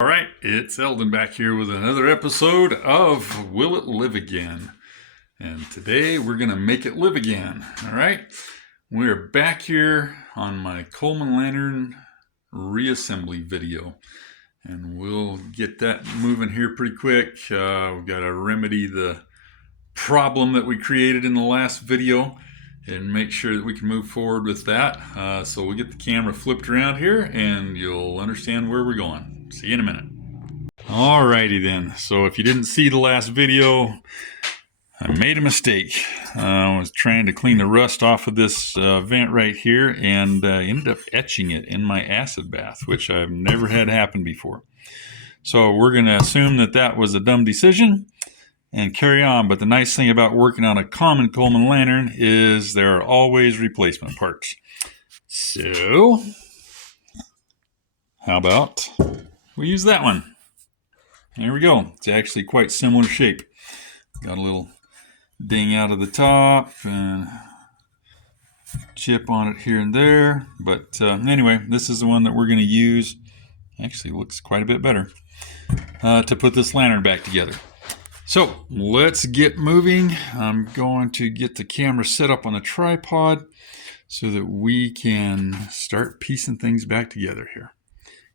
All right, it's Eldon back here with another episode of Will It Live Again? And today we're going to make it live again. All right, we're back here on my Coleman Lantern reassembly video. And we'll get that moving here pretty quick. We've got to remedy the problem that we created in the last video and make sure that we can move forward with that. So we'll get the camera flipped around here and you'll understand where we're going. See you in a minute. Alrighty then, so if you didn't see the last video, I made a mistake. I was trying to clean the rust off of this vent right here and ended up etching it in my acid bath, which I've never had happen before. So we're going to assume that that was a dumb decision and carry on. But the nice thing about working on a common Coleman lantern is there are always replacement parts. So how about we use that one? There we go. It's actually quite similar shape. Got a little ding out of the top and chip on it here and there. But anyway, this is the one that we're going to use. Actually looks quite a bit better to put this lantern back together. So let's get moving. I'm going to get the camera set up on a tripod so that we can start piecing things back together here.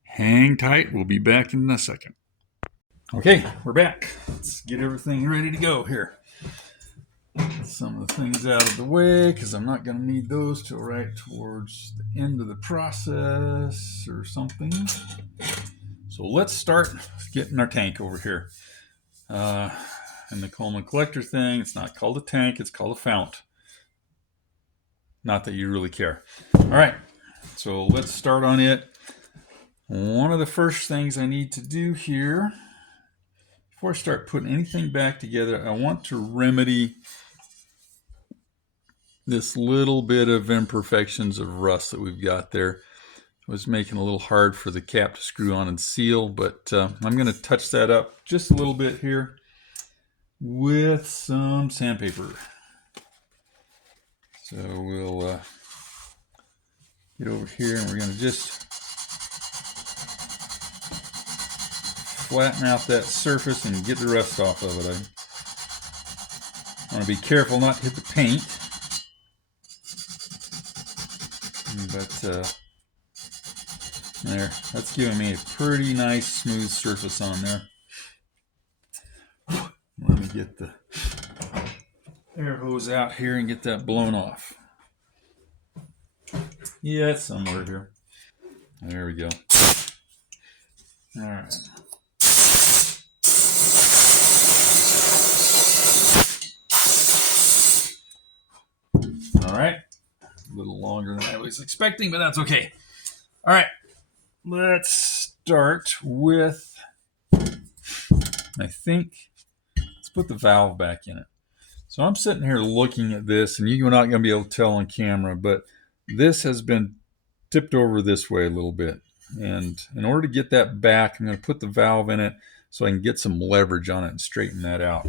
Hang tight. We'll be back in a second. Okay, we're back. Let's get everything ready to go here. Get some of the things out of the way because I'm not going to need those till right towards the end of the process or something. So let's start getting our tank over here. And the Coleman collector thing, it's not called a tank, it's called a fount. Not that you really care. All right, so let's start on it. One of the first things I need to do here, before I start putting anything back together, I want to remedy this little bit of imperfections of rust that we've got there. It was making it a little hard for the cap to screw on and seal, but I'm going to touch that up just a little bit here with some sandpaper. So we'll get over here and we're going to just flatten out that surface and get the rust off of it. I want to be careful not to hit the paint, but there, that's giving me a pretty nice smooth surface on there. Let me get the air hose out here and get that blown off. Yeah, it's somewhere here. There we go. All right. All right. A little longer than I was expecting, but that's okay. All right. Let's start with, I think, let's put the valve back in it. So I'm sitting here looking at this, and you're not going to be able to tell on camera, but this has been tipped over this way a little bit. And in order to get that back, I'm going to put the valve in it so I can get some leverage on it and straighten that out.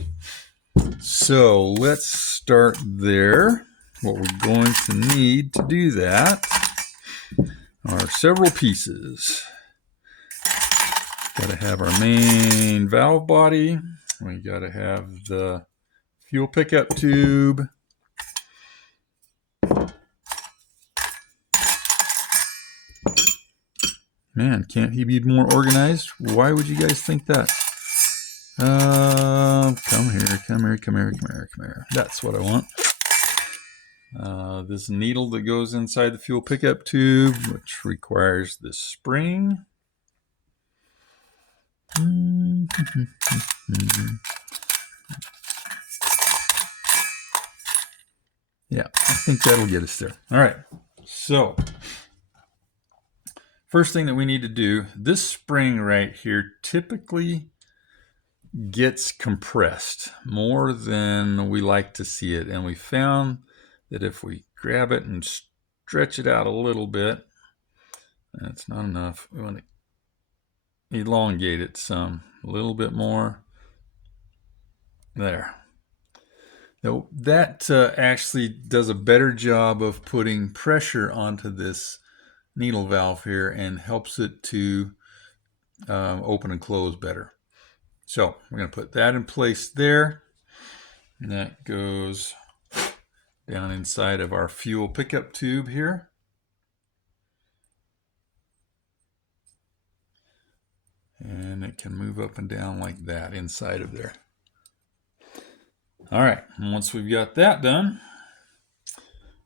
So let's start there. What we're going to need to do that are several pieces. Got to have our main valve body. We got to have the fuel pickup tube. Man, can't he be more organized? Why would you guys think that? Come here. That's what I want. This needle that goes inside the fuel pickup tube, which requires this spring. Yeah, I think that'll get us there. All right, so first thing that we need to do, this spring right here typically gets compressed more than we like to see it, and we found that if we grab it and stretch it out a little bit, that's not enough. We want to elongate it some, a little bit more. There. Now that actually does a better job of putting pressure onto this needle valve here and helps it to open and close better. So we're going to put that in place there. And that goes down inside of our fuel pickup tube here. And it can move up and down like that inside of there. All right, and once we've got that done,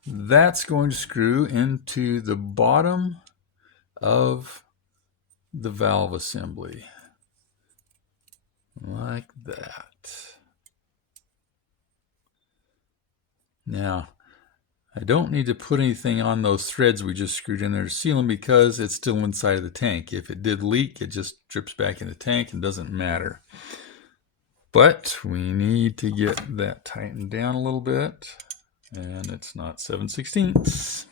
that's going to screw into the bottom of the valve assembly. Like that. Now, I don't need to put anything on those threads we just screwed in there to seal them because it's still inside of the tank. If it did leak, it just drips back in the tank and doesn't matter. But we need to get that tightened down a little bit, and it's not 7/16.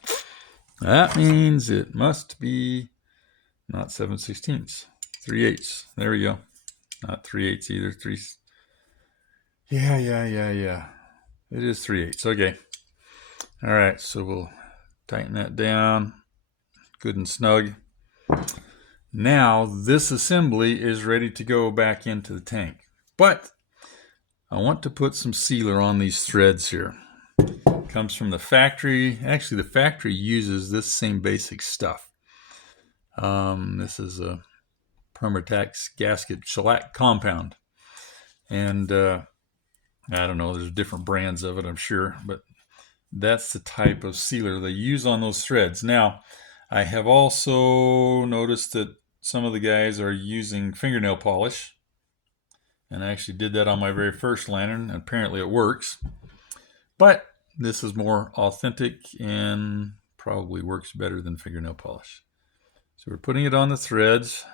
That means it must be not 7/16, 3/8. There we go. Not 3/8 either. Yeah. It is 3/8. Okay. All right, so we'll tighten that down good and snug. Now this assembly is ready to go back into the tank. But I want to put some sealer on these threads here. It comes from the factory. Actually, the factory uses this same basic stuff. This is a Permatex gasket shellac compound. And I don't know, there's different brands of it, I'm sure, but that's the type of sealer they use on those threads. Now, I have also noticed that some of the guys are using fingernail polish. And I actually did that on my very first lantern. Apparently it works. But this is more authentic and probably works better than fingernail polish. So we're putting it on the threads.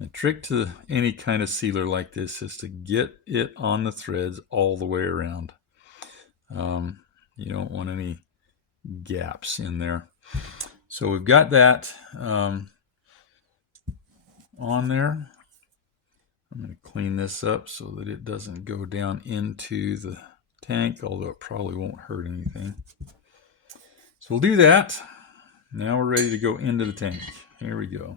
The trick to any kind of sealer like this is to get it on the threads all the way around. You don't want any gaps in there. So we've got that on there. I'm going to clean this up so that it doesn't go down into the tank, although it probably won't hurt anything. So we'll do that. Now we're ready to go into the tank. Here we go.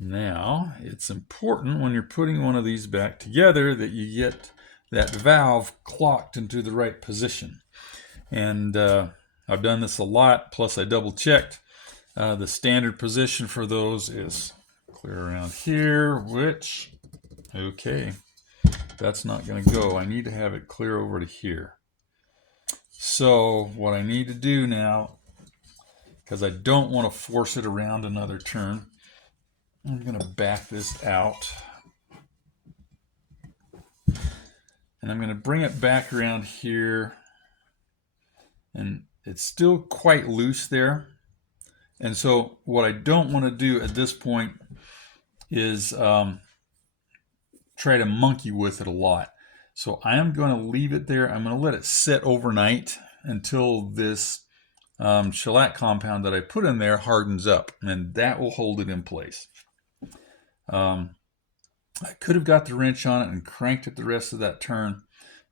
Now, it's important when you're putting one of these back together that you get that valve clocked into the right position. And I've done this a lot, plus I double checked. The standard position for those is clear around here, which, okay, that's not going to go. I need to have it clear over to here. So what I need to do now, because I don't want to force it around another turn, I'm going to back this out. And I'm going to bring it back around here. And it's still quite loose there. And so what I don't want to do at this point is try to monkey with it a lot. So I am going to leave it there. I'm going to let it sit overnight until this shellac compound that I put in there hardens up. And that will hold it in place. I could have got the wrench on it and cranked it the rest of that turn.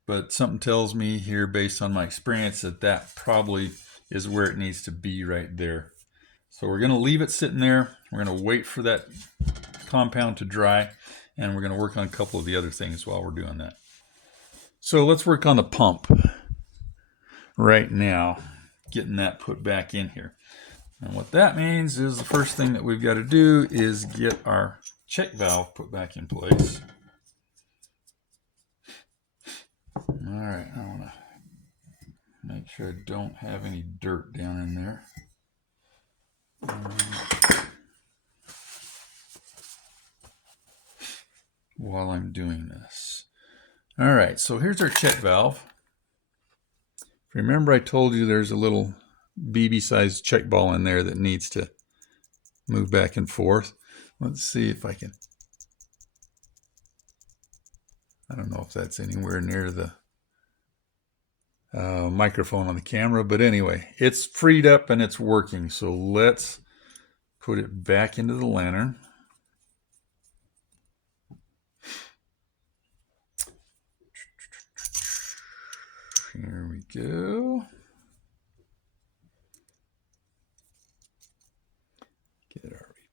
But something tells me here, based on my experience, that that probably is where it needs to be right there. So we're going to leave it sitting there. We're going to wait for that compound to dry, and we're going to work on a couple of the other things while we're doing that. So let's work on the pump right now, getting that put back in here. And what that means is the first thing that we've got to do is get our check valve put back in place. All right, I want to make sure I don't have any dirt down in there. While I'm doing this. All right, so here's our check valve. Remember I told you there's a little BB-sized check ball in there that needs to move back and forth. Let's see if I can. I don't know if that's anywhere near the microphone on the camera, but anyway, it's freed up and it's working. So let's put it back into the lantern. Here we go.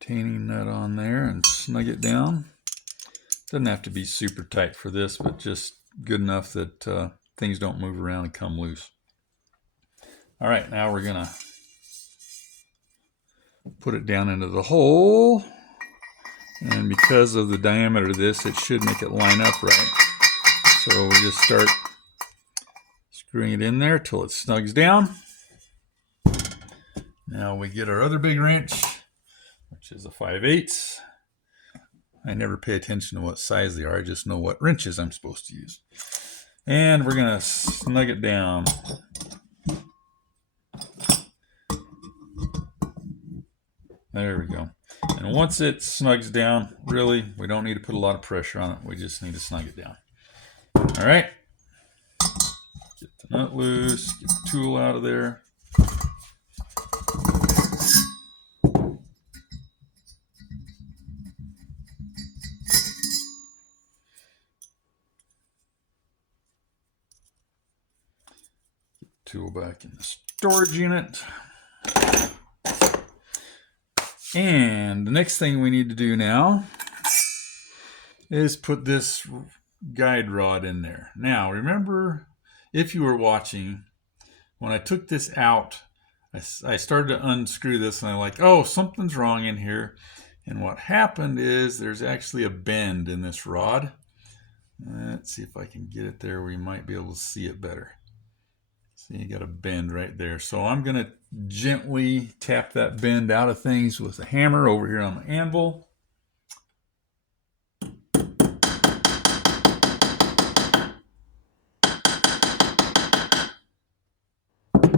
retaining nut on there and snug it down. Doesn't have to be super tight for this, but just good enough that things don't move around and come loose. All right, now we're gonna put it down into the hole, and because of the diameter of this, it should make it line up right. So we just start screwing it in there till it snugs down. Now we get our other big wrench, which is a 5/8. I never pay attention to what size they are, I just know what wrenches I'm supposed to use. And we're gonna snug it down. There we go. And once it snugs down, really, we don't need to put a lot of pressure on it. We just need to snug it down. All right. Get the nut loose, get the tool out of there. Get the tool back in the storage unit. And the next thing we need to do now is put this guide rod in there. Now, remember, if you were watching, when I took this out, I started to unscrew this and I'm like, oh, something's wrong in here. And what happened is there's actually a bend in this rod. Let's see if I can get it there where you might be able to see it better. See, you got a bend right there. So I'm going to gently tap that bend out of things with a hammer over here on the anvil.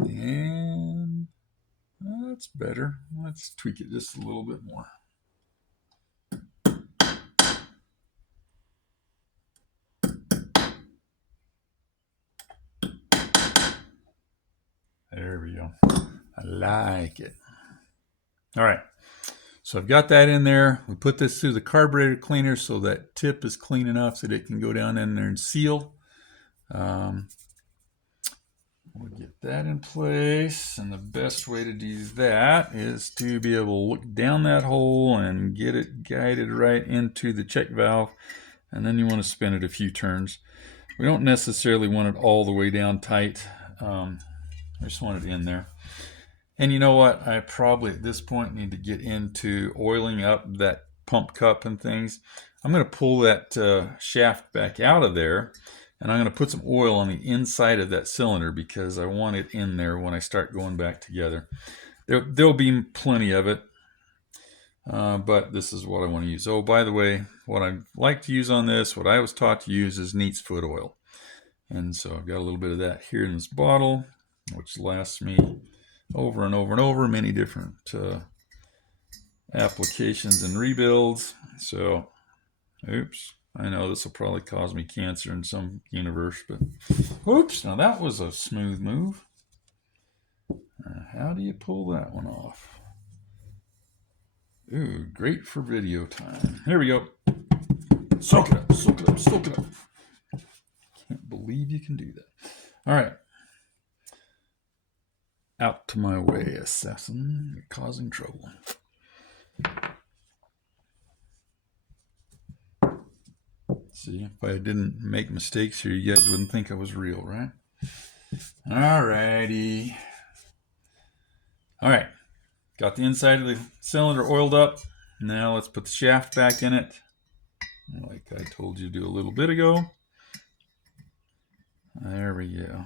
And that's better. Let's tweak it just a little bit more. There we go. I like it. All right. So I've got that in there. We put this through the carburetor cleaner so that tip is clean enough that it can go down in there and seal. We'll get that in place. And the best way to do that is to be able to look down that hole and get it guided right into the check valve. And then you want to spin it a few turns. We don't necessarily want it all the way down tight. I just want it in there. And you know what? I probably at this point need to get into oiling up that pump cup and things. I'm going to pull that shaft back out of there, and I'm going to put some oil on the inside of that cylinder because I want it in there when I start going back together. There'll be plenty of it, but this is what I want to use. Oh, by the way, what I like to use on this, what I was taught to use is neat's foot oil. And so I've got a little bit of that here in this bottle, which lasts me over and over and over, many different applications and rebuilds. So, oops, I know this will probably cause me cancer in some universe, but oops, now that was a smooth move. How do you pull that one off? Ooh, great for video time. Here we go. Soak it up, soak it up, soak it up. Can't believe you can do that. All right. Out to my way, assassin. You're causing trouble. See, if I didn't make mistakes here, you guys wouldn't think I was real, right? Alrighty. All right. Got the inside of the cylinder oiled up. Now let's put the shaft back in it, like I told you to do a little bit ago. There we go.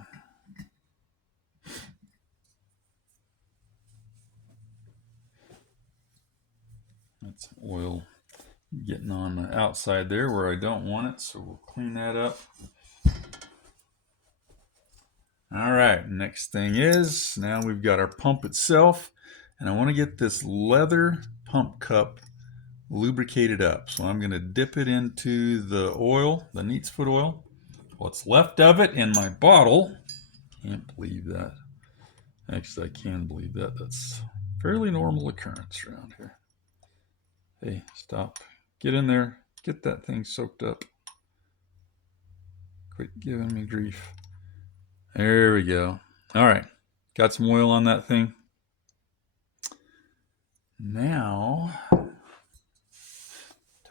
That's oil getting on the outside there where I don't want it, so we'll clean that up. All right, next thing is, now we've got our pump itself, and I want to get this leather pump cup lubricated up. So I'm going to dip it into the oil, the neat's foot oil. What's left of it in my bottle. Can't believe that. Actually, I can believe that. That's fairly normal occurrence around here. Hey, stop. Get in there. Get that thing soaked up. Quit giving me grief. There we go. All right. Got some oil on that thing. Now,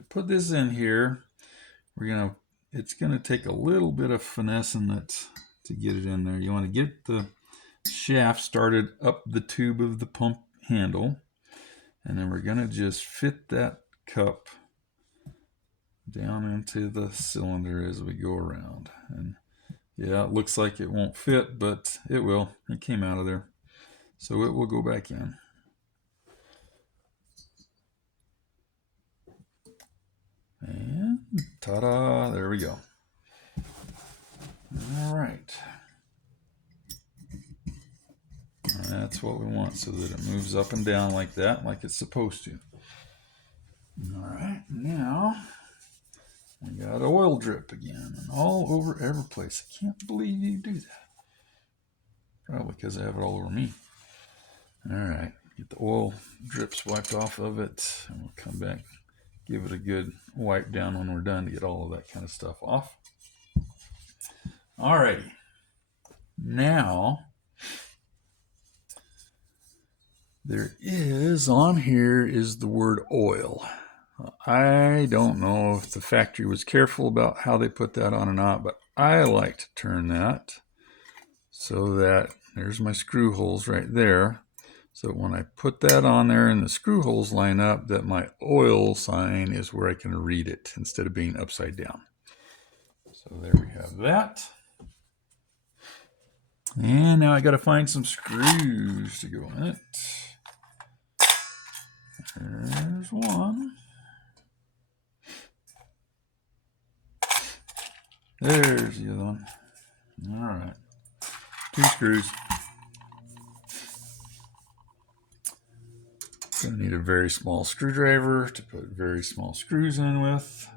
put this in here, it's gonna take a little bit of finessing to get it in there. You want to get the shaft started up the tube of the pump handle, and then we're gonna just fit that cup down into the cylinder as we go around. And yeah, it looks like it won't fit, but it will. It came out of there, so it will go back in. And ta-da, there we go. All right. That's what we want, so that it moves up and down like that, like it's supposed to. All right, now we got oil drip again, and all over every place. I can't believe you do that. Probably because I have it all over me. All right, get the oil drips wiped off of it, and we'll come back, give it a good wipe down when we're done to get all of that kind of stuff off. All righty, now there is on here is the word oil. I don't know if the factory was careful about how they put that on or not, but I like to turn that so that there's my screw holes right there. So when I put that on there and the screw holes line up, that my oil sign is where I can read it instead of being upside down. So there we have that. And now I got to find some screws to go in it. There's one. There's the other one. All right. 2 screws. Gonna need a very small screwdriver to put very small screws in with.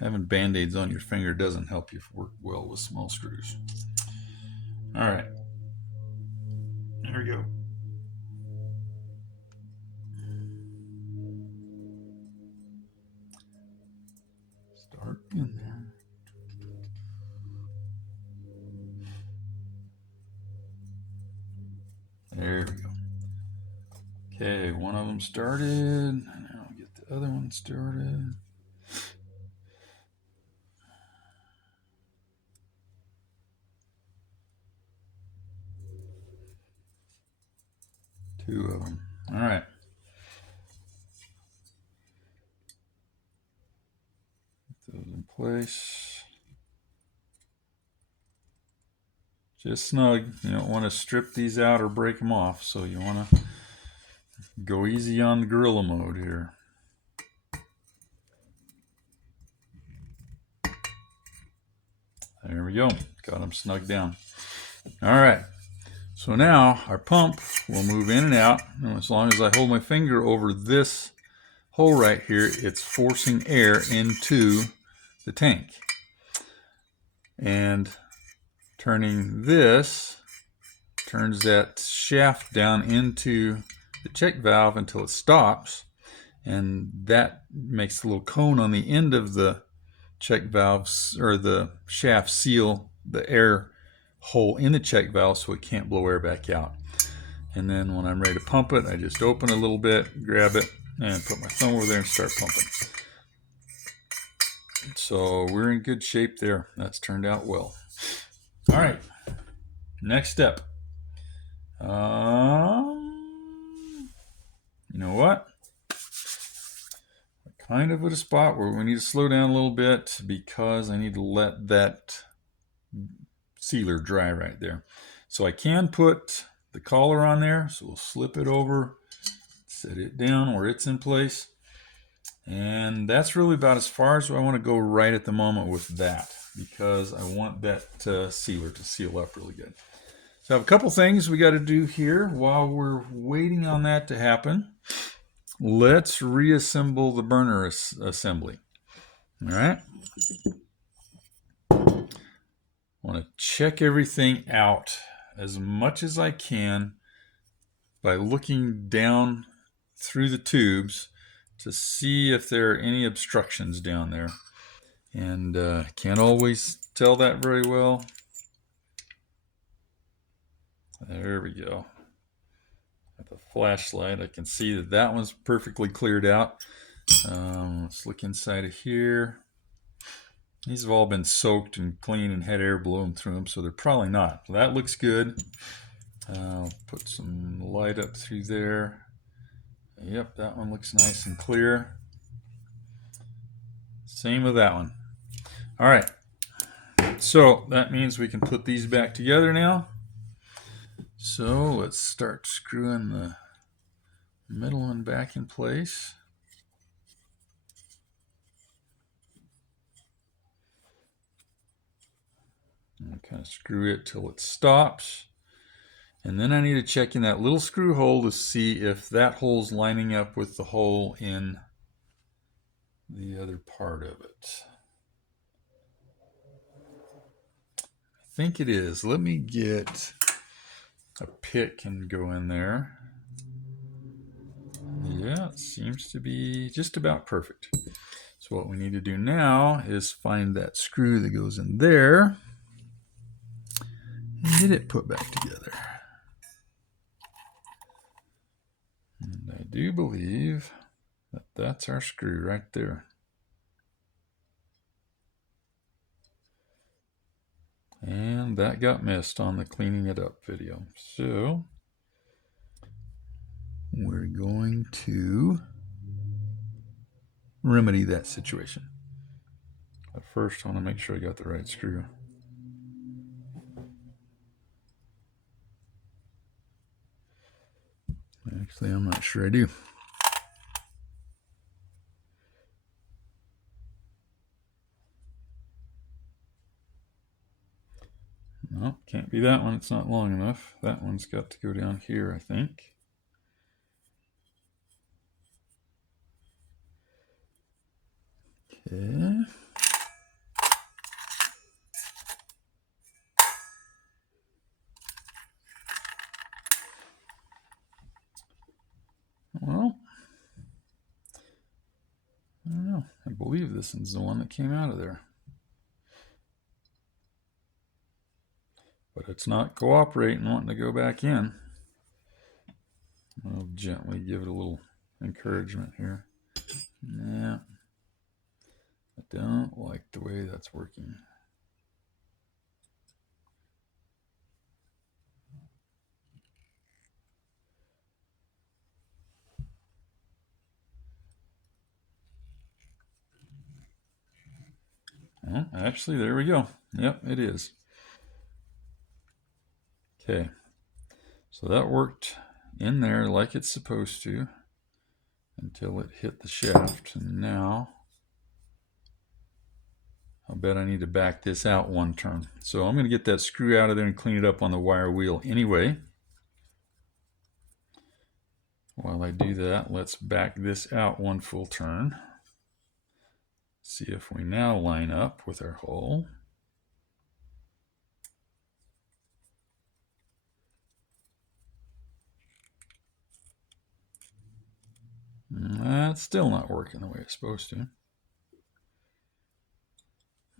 Having band-aids on your finger doesn't help you work well with small screws. All right. There we go. Start in there. There we go. Okay, one of them started. Now I'll get the other one started. Two of them. All right. Put those in place. Just snug. You don't want to strip these out or break them off, so you want to go easy on the gorilla mode here. There we go. Got them snug down. All right. So now our pump will move in and out. And as long as I hold my finger over this hole right here, it's forcing air into the tank. And turning this turns that shaft down into the check valve until it stops. And that makes the little cone on the end of the check valves or the shaft seal the air hole in the check valve so it can't blow air back out. And then when I'm ready to pump it, I just open a little bit, grab it, and put my thumb over there and start pumping. So we're in good shape there. That's turned out well. All right, next step. You know what? Kind of at a spot where we need to slow down a little bit because I need to let that sealer dry right there. So I can put the collar on there, so we'll slip it over, set it down where it's in place. And that's really about as far as I want to go right at the moment with that, because I want that sealer to seal up really good. So I have a couple things we got to do here while we're waiting on that to happen. Let's reassemble the burner assembly. All right. I want to check everything out as much as I can by looking down through the tubes to see if there are any obstructions down there. And can't always tell that very well. There we go. With the flashlight, I can see that that one's perfectly cleared out. Let's look inside of here. These have all been soaked and clean and had air blowing through them, so they're probably not. That looks good. I'll put some light up through there. Yep, that one looks nice and clear. Same with that one. All right, so that means we can put these back together now. So let's start screwing the middle one back in place. And kind of screw it till it stops. And then I need to check in that little screw hole to see if that hole's lining up with the hole in the other part of it. I think it is. Let me get a pick and go in there. Yeah, it seems to be just about perfect. So what we need to do now is find that screw that goes in there and get it put back together. And I do believe that that's our screw right there. And that got missed on the cleaning it up video. So we're going to remedy that situation. But first, I want to make sure I got the right screw. Actually, I'm not sure I do. No, can't be that one. It's not long enough. That one's got to go down here, I think. Okay. Well, I don't know. I believe this is the one that came out of there. But it's not cooperating, wanting to go back in. I'll gently give it a little encouragement here. Yeah. I don't like the way that's working. Well, actually, there we go. Yep, it is. Okay. So that worked in there like it's supposed to until it hit the shaft. And now I'll bet I need to back this out one turn. So I'm going to get that screw out of there and clean it up on the wire wheel anyway. While I do that, let's back this out one full turn. See if we now line up with our hole. That's still not working the way it's supposed to.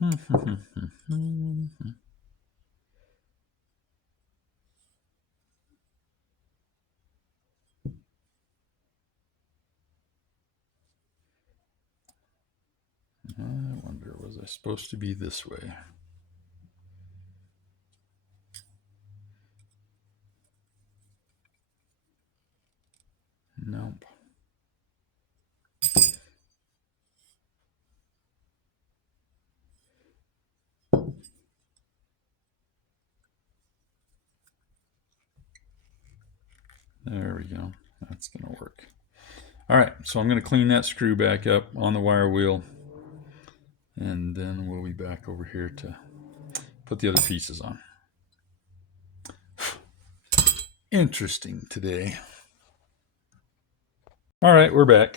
I wonder, was I supposed to be this way? Nope. There we go. That's going to work. All right, so I'm going to clean that screw back up on the wire wheel, and then we'll be back over here to put the other pieces on. Interesting today. All right, we're back.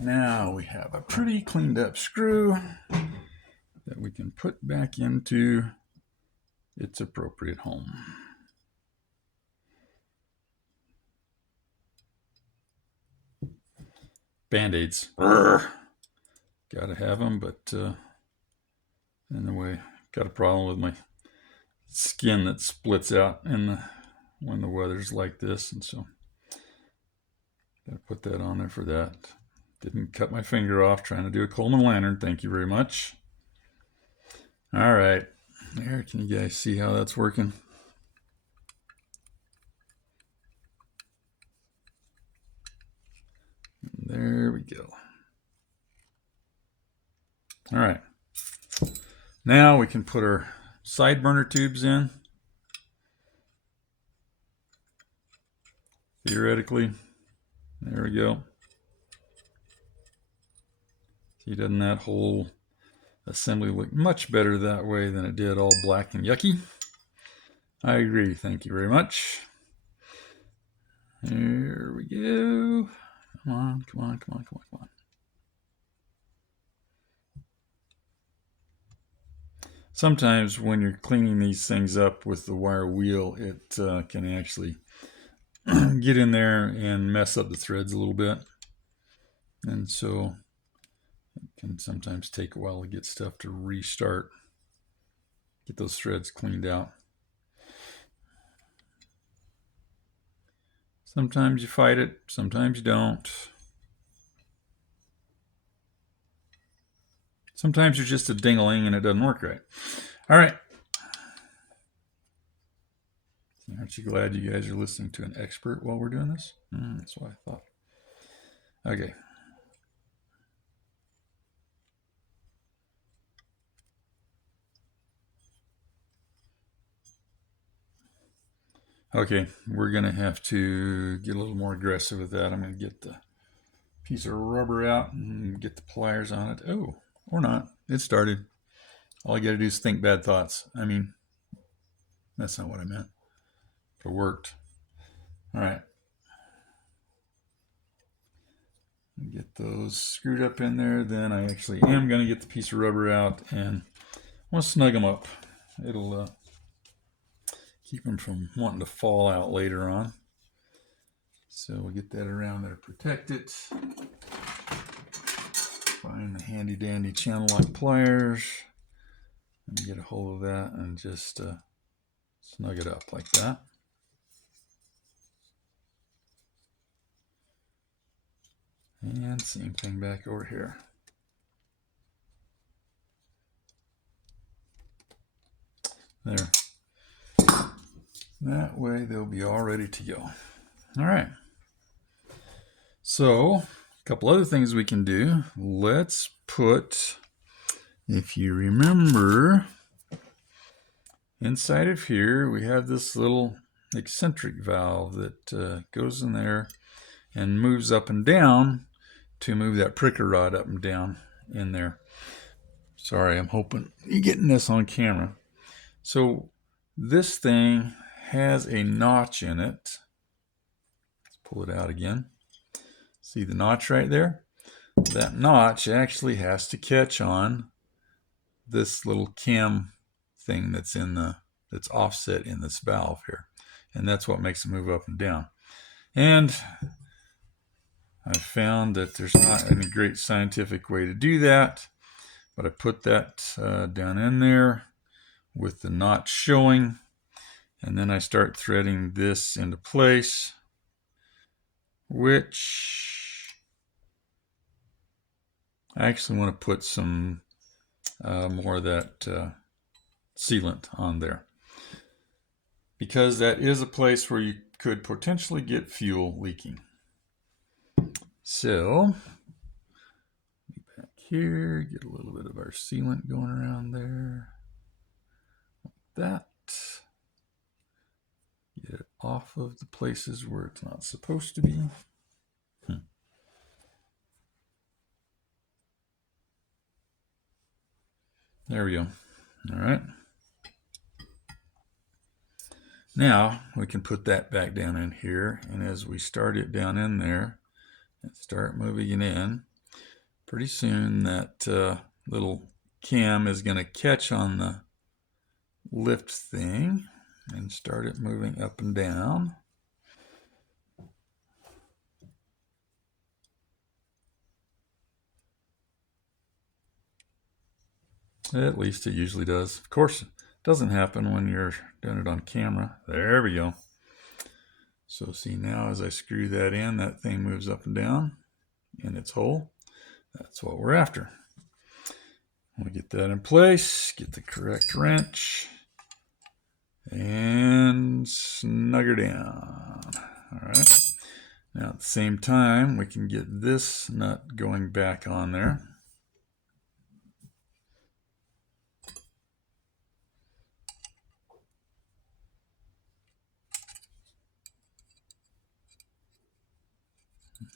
Now we have a pretty cleaned up screw that we can put back into its appropriate home. Band-aids. Gotta have them, but anyway, got a problem with my skin that splits out when the weather's like this, and so Gotta put that on there for that. Didn't cut my finger off trying to do a Coleman lantern. Thank you very much. All right. There, can you guys see how that's working? There we go. All right. Now we can put our side burner tubes in. Theoretically. There we go. See, doesn't that whole assembly look much better that way than it did all black and yucky? I agree. Thank you very much. Here we go. Come on, come on, come on, come on, come on. Sometimes when you're cleaning these things up with the wire wheel, it can actually get in there and mess up the threads a little bit. And so it can sometimes take a while to get stuff to restart, get those threads cleaned out. Sometimes you fight it, sometimes you don't. Sometimes you're just a ding-a-ling and it doesn't work right. All right. Aren't you glad you guys are listening to an expert while we're doing this? That's what I thought. Okay. Okay, we're going to have to get a little more aggressive with that. I'm going to get the piece of rubber out and get the pliers on it. Oh, or not. It started. All I got to do is think bad thoughts. I mean, that's not what I meant. It worked. All right. Get those screwed up in there. Then I actually am going to get the piece of rubber out and I'll snug them up. It'll keep them from wanting to fall out later on. So we'll get that around there, protect it. Find the handy dandy channel lock pliers and get a hold of that and just snug it up like that. And same thing back over here. There. That way they'll be all ready to go. All right. So a couple other things we can do. Let's put, if you remember, inside of here we have this little eccentric valve that goes in there and moves up and down to move that pricker rod up and down in there. Sorry, I'm hoping you're getting this on camera. So this thing has a notch in it. Let's pull it out again. See the notch right there? That notch actually has to catch on this little cam thing that's offset in this valve here. And that's what makes it move up and down. And I found that there's not any great scientific way to do that, but I put that down in there with the notch showing, and then I start threading this into place, which I actually want to put some more of that sealant on there, because that is a place where you could potentially get fuel leaking. So, back here, get a little bit of our sealant going around there, like that. Get it off of the places where it's not supposed to be. There we go. All right. Now we can put that back down in here, and as we start it down in there and start moving it in, pretty soon that little cam is going to catch on the lift thing and start it moving up and down. At least it usually does. Of course, it doesn't happen when you're doing it on camera. There we go. So see, now as I screw that in, that thing moves up and down in its hole. That's what we're after. We'll get that in place, get the correct wrench, and snug her down. All right. Now at the same time, we can get this nut going back on there.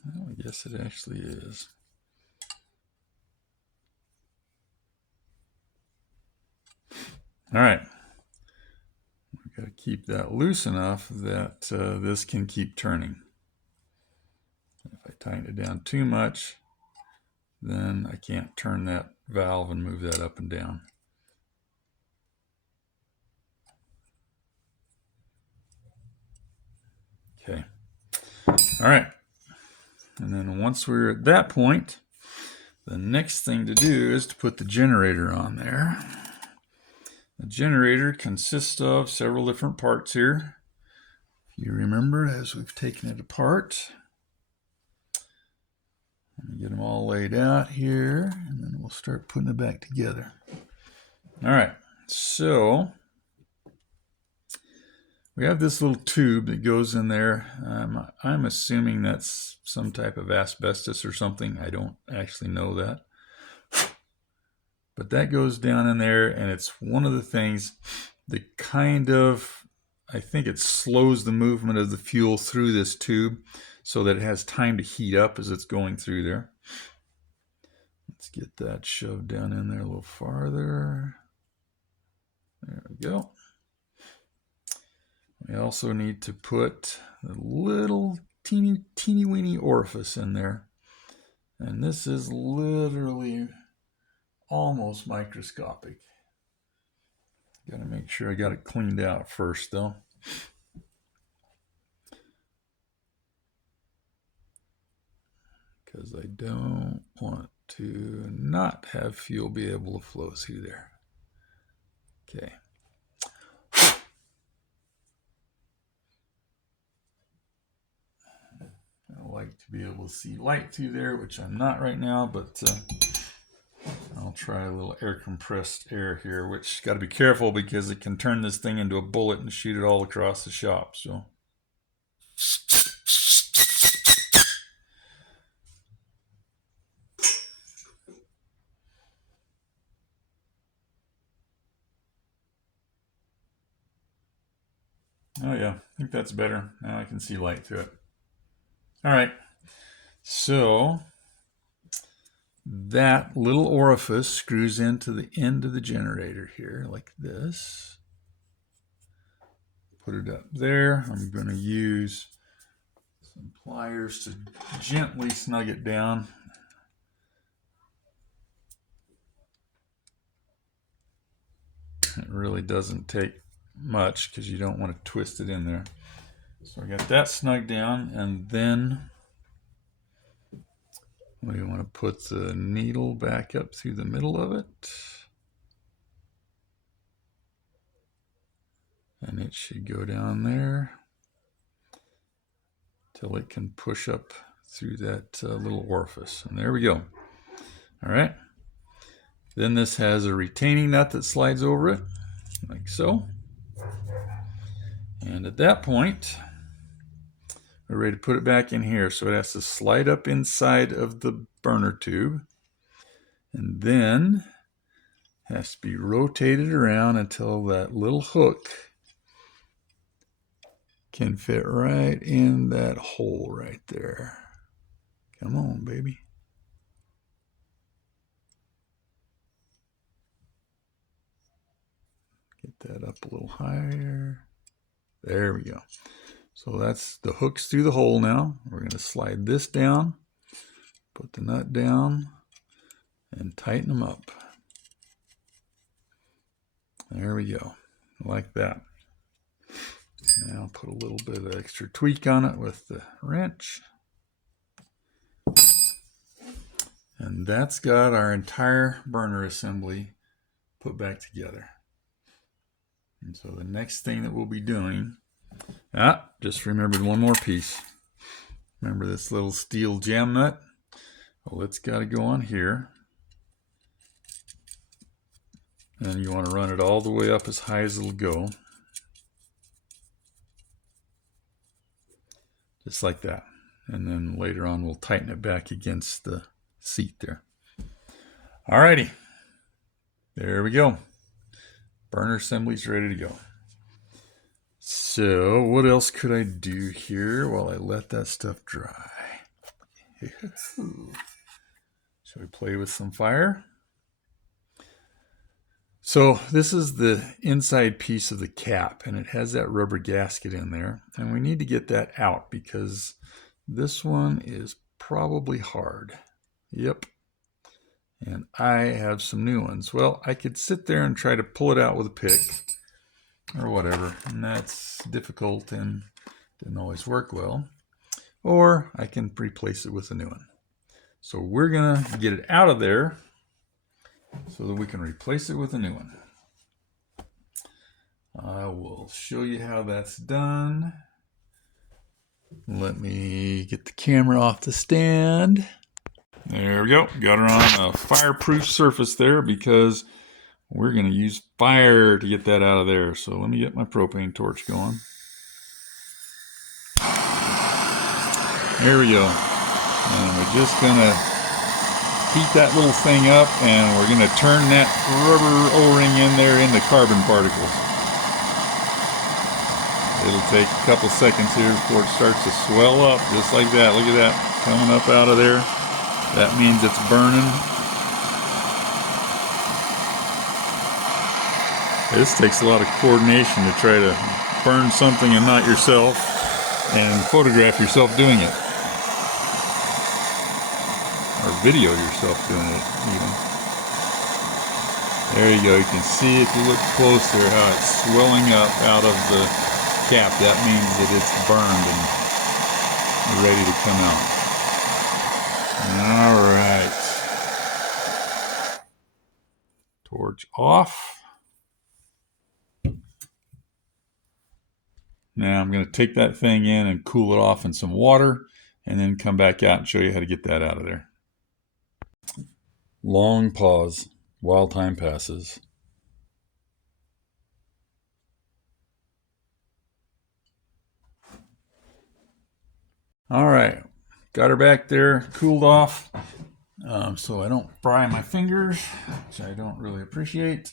Well, I guess it actually is. All right. We've got to keep that loose enough that this can keep turning. If I tighten it down too much, then I can't turn that valve and move that up and down. Okay. All right. And then once we're at that point, the next thing to do is to put the generator on there. The generator consists of several different parts here. If you remember, as we've taken it apart, let me get them all laid out here, and then we'll start putting it back together. All right, so we have this little tube that goes in there. I'm assuming that's some type of asbestos or something. I don't actually know that. But that goes down in there, and it's one of the things that kind of, I think it slows the movement of the fuel through this tube so that it has time to heat up as it's going through there. Let's get that shoved down in there a little farther. There we go. We also need to put a little teeny weeny orifice in there. And this is literally almost microscopic. Got to make sure I got it cleaned out first though. Because I don't want to not have fuel be able to flow through there. Okay. I like to be able to see light through there, which I'm not right now, but I'll try a little air compressed air here, which got to be careful because it can turn this thing into a bullet and shoot it all across the shop. So. Oh yeah, I think that's better. Now I can see light through it. All right, so that little orifice screws into the end of the generator here like this. Put it up there. I'm going to use some pliers to gently snug it down. It really doesn't take much because you don't want to twist it in there. So I got that snug down, and then we want to put the needle back up through the middle of it. And it should go down there till it can push up through that little orifice. And there we go. All right. Then this has a retaining nut that slides over it, like so. And at that point, we're ready to put it back in here. So it has to slide up inside of the burner tube. And then has to be rotated around until that little hook can fit right in that hole right there. Come on, baby. Get that up a little higher. There we go. So that's the hooks through the hole now. We're going to slide this down, put the nut down, and tighten them up. There we go, like that. Now put a little bit of extra tweak on it with the wrench. And that's got our entire burner assembly put back together. And so the next thing that we'll be doing Ah, just remembered one more piece. Remember this little steel jam nut? Well, it's got to go on here. And you want to run it all the way up as high as it'll go. Just like that. And then later on we'll tighten it back against the seat there. Alrighty. There we go. Burner assembly's ready to go. So what else could I do here while I let that stuff dry? Shall we play with some fire? So this is the inside piece of the cap, and it has that rubber gasket in there. And we need to get that out because this one is probably hard. Yep. And I have some new ones. Well, I could sit there and try to pull it out with a pick or whatever, and that's difficult and didn't always work well. Or I can replace it with a new one. So we're gonna get it out of there so that we can replace it with a new one. I will show you how that's done. Let me get the camera off the stand. There we go. Got her on a fireproof surface there because we're going to use fire to get that out of there. So let me get my propane torch going. There we go. And we're just going to heat that little thing up, and we're going to turn that rubber O-ring in there into carbon particles. It'll take a couple seconds here before it starts to swell up, just like that. Look at that, coming up out of there. That means it's burning. This takes a lot of coordination to try to burn something and not yourself, and photograph yourself doing it. Or video yourself doing it, even. There you go. You can see, if you look closer, how it's swelling up out of the cap. That means that it's burned and ready to come out. All right. Torch off. Now I'm going to take that thing in and cool it off in some water, and then come back out and show you how to get that out of there. Long pause while time passes. All right. Got her back there, cooled off, so I don't fry my fingers, which I don't really appreciate.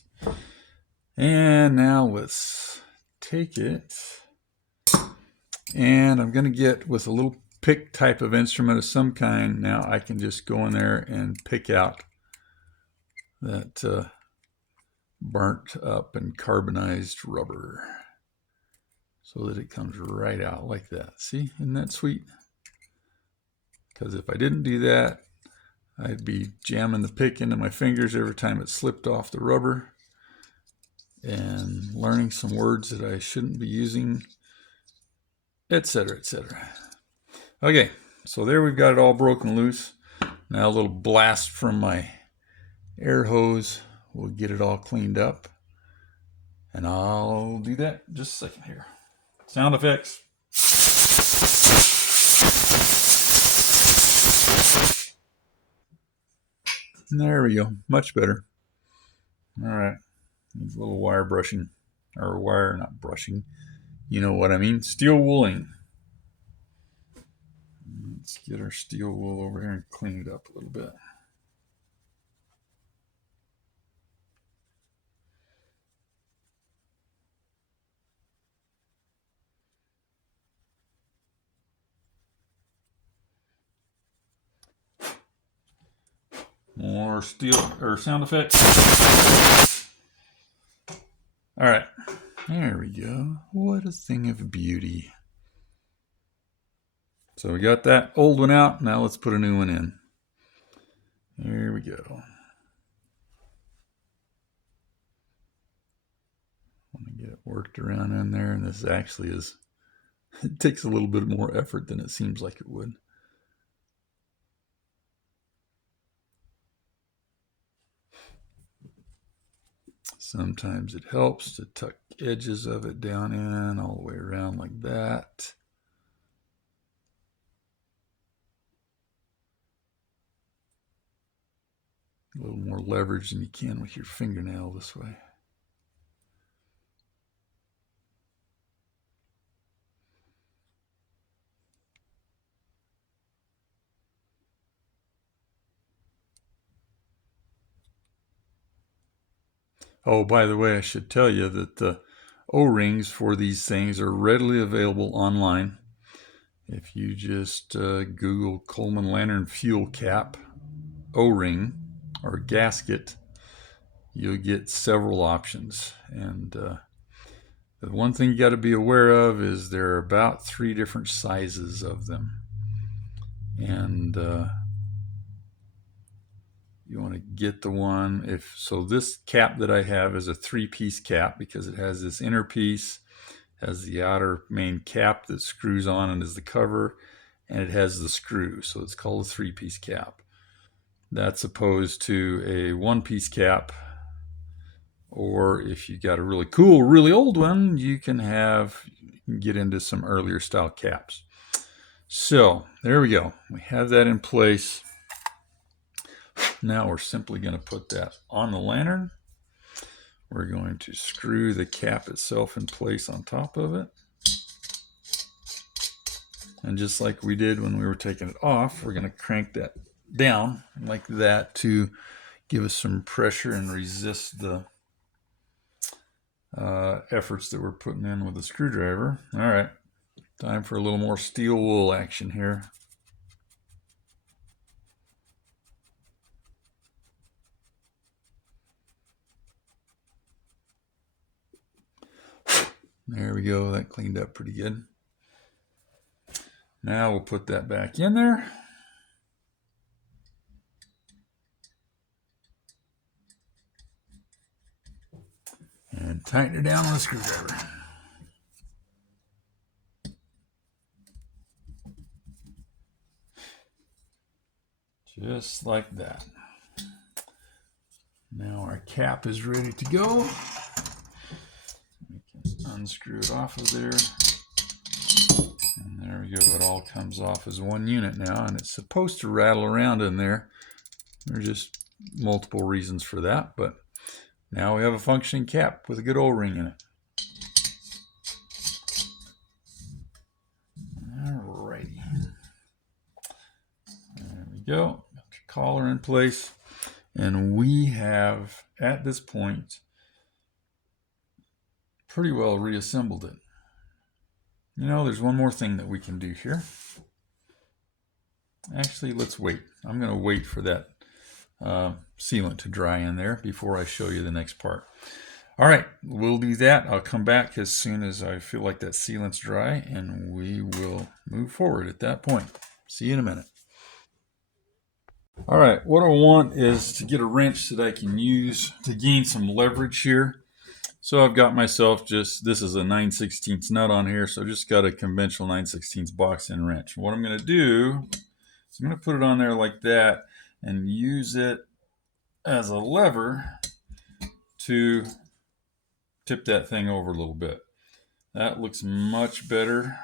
And now let's take it, and I'm going to get with a little pick type of instrument of some kind. Now I can just go in there and pick out that burnt up and carbonized rubber so that it comes right out like that. See, isn't that sweet? Because if I didn't do that, I'd be jamming the pick into my fingers every time it slipped off the rubber and learning some words that I shouldn't be using, etc., etc. Okay, so there we've got it all broken loose. Now a little blast from my air hose will get it all cleaned up. And I'll do that in just a second here. Sound effects. There we go. Much better. All right. Needs a little wire brushing. Or wire, not brushing. You know what I mean. Steel wooling. Let's get our steel wool over here and clean it up a little bit. More steel or sound effects. All right, there we go. What a thing of beauty. So we got that old one out. Now let's put a new one in. There we go. Want to get it worked around in there, and this actually is, it takes a little bit more effort than it seems like it would. Sometimes it helps to tuck edges of it down in all the way around like that. A little more leverage than you can with your fingernail this way. Oh, by the way, I should tell you that the O-rings for these things are readily available online. If you just Google Coleman Lantern fuel cap O-ring or gasket, you'll get several options. And the one thing you got to be aware of is there are about 3 different sizes of them. And you want to get the one, so this cap that I have is a 3-piece cap because it has this inner piece, has the outer main cap that screws on and is the cover, and it has the screw, so it's called a 3-piece cap. That's opposed to a 1-piece cap, or if you got a really cool, really old one, you can get into some earlier style caps. So there we go. We have that in place. Now we're simply going to put that on the lantern. We're going to screw the cap itself in place on top of it. And just like we did when we were taking it off, we're going to crank that down like that to give us some pressure and resist the efforts that we're putting in with the screwdriver. All right, time for a little more steel wool action here. There we go, that cleaned up pretty good. Now we'll put that back in there. And tighten it down with a screwdriver. Just like that. Now our cap is ready to go. We can unscrew it off of there. And there we go. It all comes off as one unit now, and it's supposed to rattle around in there. There's just multiple reasons for that, but now we have a functioning cap with a good O-ring in it. Alrighty. There we go. Got the collar in place. And we have, at this point, pretty well reassembled it. You know, there's one more thing that we can do here. Actually, let's wait. I'm going to wait for that sealant to dry in there before I show you the next part. All right, we'll do that. I'll come back as soon as I feel like that sealant's dry, and we will move forward at that point. See you in a minute. All right, what I want is to get a wrench that I can use to gain some leverage here. So I've got myself this is a 9/16 nut on here, so I just got a conventional 9/16 box end wrench. What I'm going to do is I'm going to put it on there like that and use it as a lever to tip that thing over a little bit. That looks much better.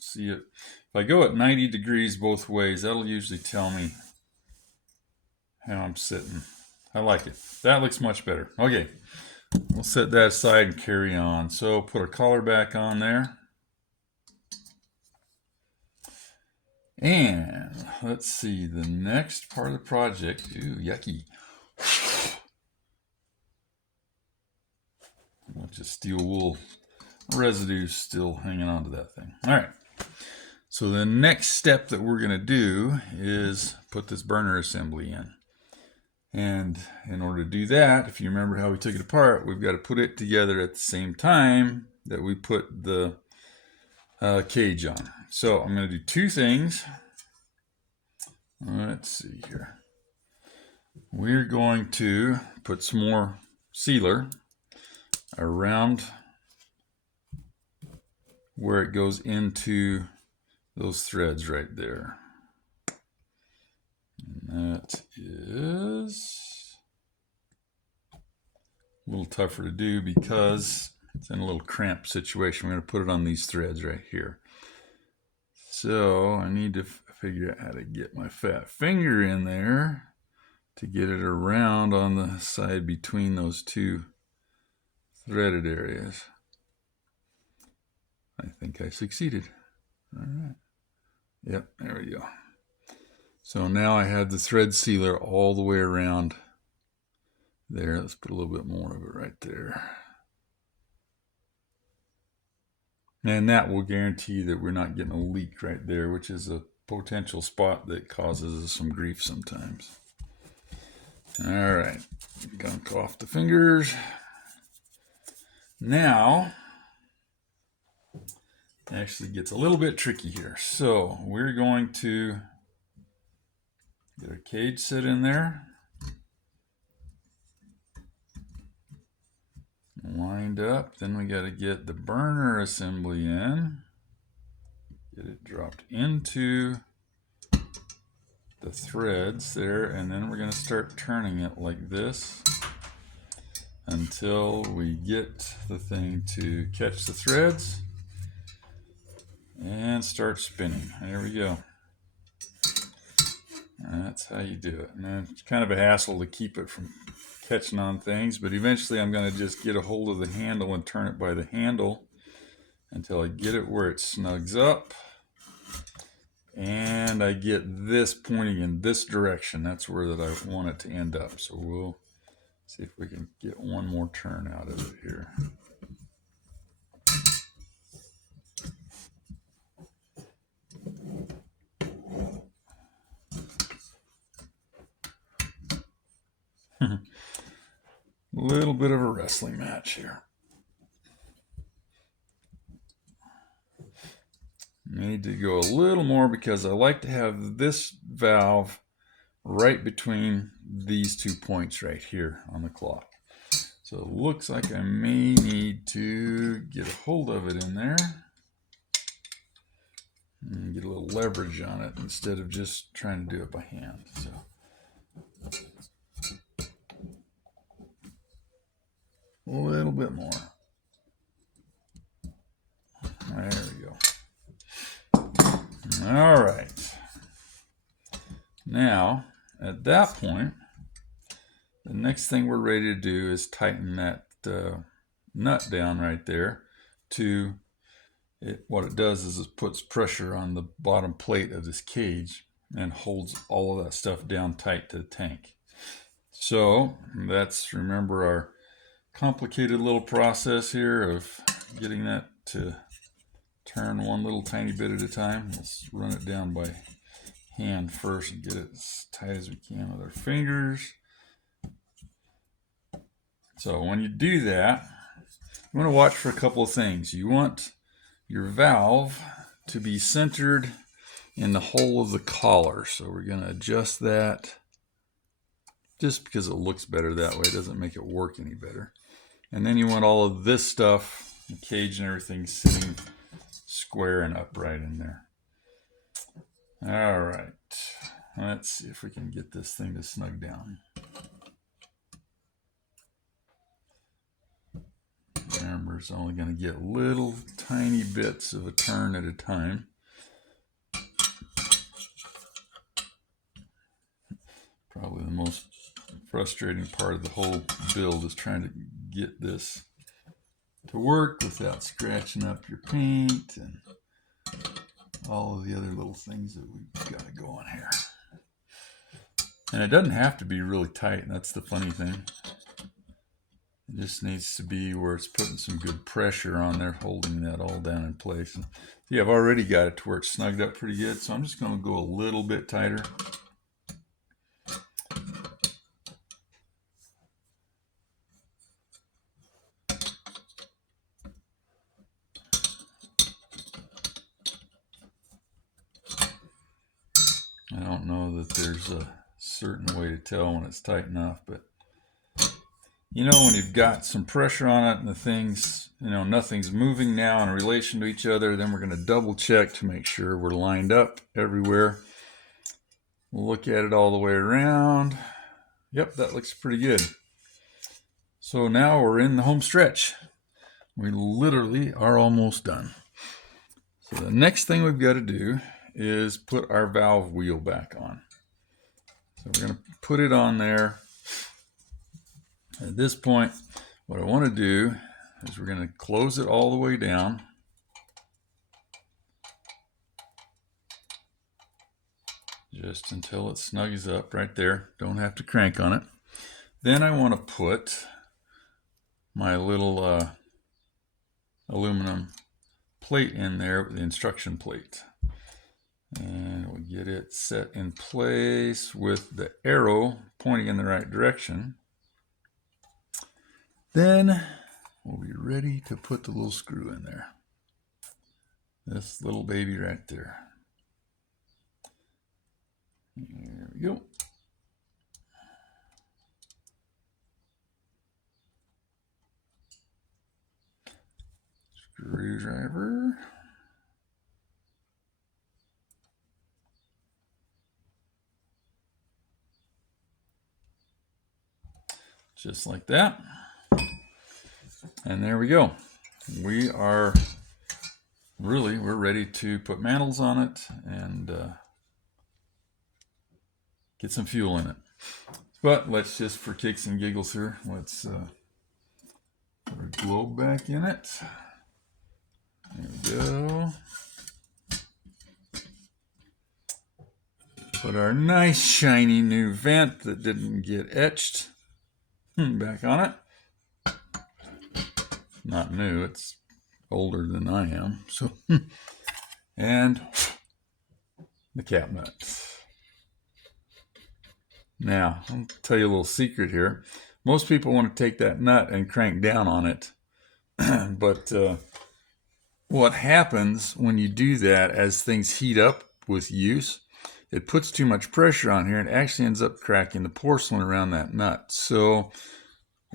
See it. If I go at 90 degrees both ways, that'll usually tell me how I'm sitting. I like it. That looks much better. Okay, we'll set that aside and carry on. So put our collar back on there. And let's see, the next part of the project, ooh, yucky. A bunch of steel wool residue still hanging on to that thing. All right. So the next step that we're going to do is put this burner assembly in. And in order to do that, if you remember how we took it apart, we've got to put it together at the same time that we put the cage on. So I'm going to do 2 things. Let's see here. We're going to put some more sealer around where it goes into those threads right there. And that is a little tougher to do because it's in a little cramped situation. We're going to put it on these threads right here. So I need to figure out how to get my fat finger in there to get it around on the side between those two threaded areas. I think I succeeded. All right. Yep, there we go. So now I have the thread sealer all the way around there. Let's put a little bit more of it right there. And that will guarantee that we're not getting a leak right there, which is a potential spot that causes us some grief sometimes. All right, gunk off the fingers. Now, it actually gets a little bit tricky here. So we're going to get our cage set in there. Lined up. Then we got to get the burner assembly in. Get it dropped into the threads there, and then we're going to start turning it like this until we get the thing to catch the threads and start spinning. There we go. And that's how you do it. And it's kind of a hassle to keep it from catching on things, but eventually I'm going to just get a hold of the handle and turn it by the handle until I get it where it snugs up. And I get this pointing in this direction. That's where that I want it to end up. So we'll see if we can get one more turn out of it here. A little bit of a wrestling match here. Need to go a little more because I like to have this valve right between these 2 points right here on the clock. So it looks like I may need to get a hold of it in there and get a little leverage on it instead of just trying to do it by hand. So a little bit more. There we go. All right. Now, at that point, the next thing we're ready to do is tighten that nut down right there to it. What it does is it puts pressure on the bottom plate of this cage and holds all of that stuff down tight to the tank. So that's, remember, our complicated little process here of getting that to turn one little tiny bit at a time. Let's run it down by hand first and get it as tight as we can with our fingers. So when you do that, you want to watch for a couple of things. You want your valve to be centered in the hole of the collar. So we're going to adjust that just because it looks better that way. It doesn't make it work any better. And then you want all of this stuff, the cage and everything, sitting square and upright in there. All right, let's see if we can get this thing to snug down. Remember, it's only going to get little tiny bits of a turn at a time. Probably the most frustrating part of the whole build is trying to get this to work without scratching up your paint and all of the other little things that we've got to go on here. And it doesn't have to be really tight, and that's the funny thing. It just needs to be where it's putting some good pressure on there, holding that all down in place. And see, I've already got it to where it's snugged up pretty good, so I'm just going to go a little bit tighter. I don't know that there's a certain way to tell when it's tight enough, but you know, when you've got some pressure on it and the things, you know, nothing's moving now in relation to each other, then we're going to double check to make sure we're lined up everywhere. We'll look at it all the way around. Yep, that looks pretty good. So now we're in the home stretch. We literally are almost done. So the next thing we've got to do is put our valve wheel back on. So we're going to put it on there. At this point, what I want to do is we're going to close it all the way down. Just until it snugs up right there. Don't have to crank on it. Then I want to put my little aluminum plate in there with the instruction plate. And we'll get it set in place with the arrow pointing in the right direction. Then we'll be ready to put the little screw in there. This little baby right there. There we go. Screwdriver. Just like that. And there we go. We're ready to put mantles on it and get some fuel in it. But let's just, for kicks and giggles here, let's put our globe back in it. There we go. Put our nice shiny new vent that didn't get etched back on it. Not new, it's older than I am. So, and the cap nut. Now, I'll tell you a little secret here. Most people want to take that nut and crank down on it. But what happens when you do that, as things heat up with use, it puts too much pressure on here and actually ends up cracking the porcelain around that nut. So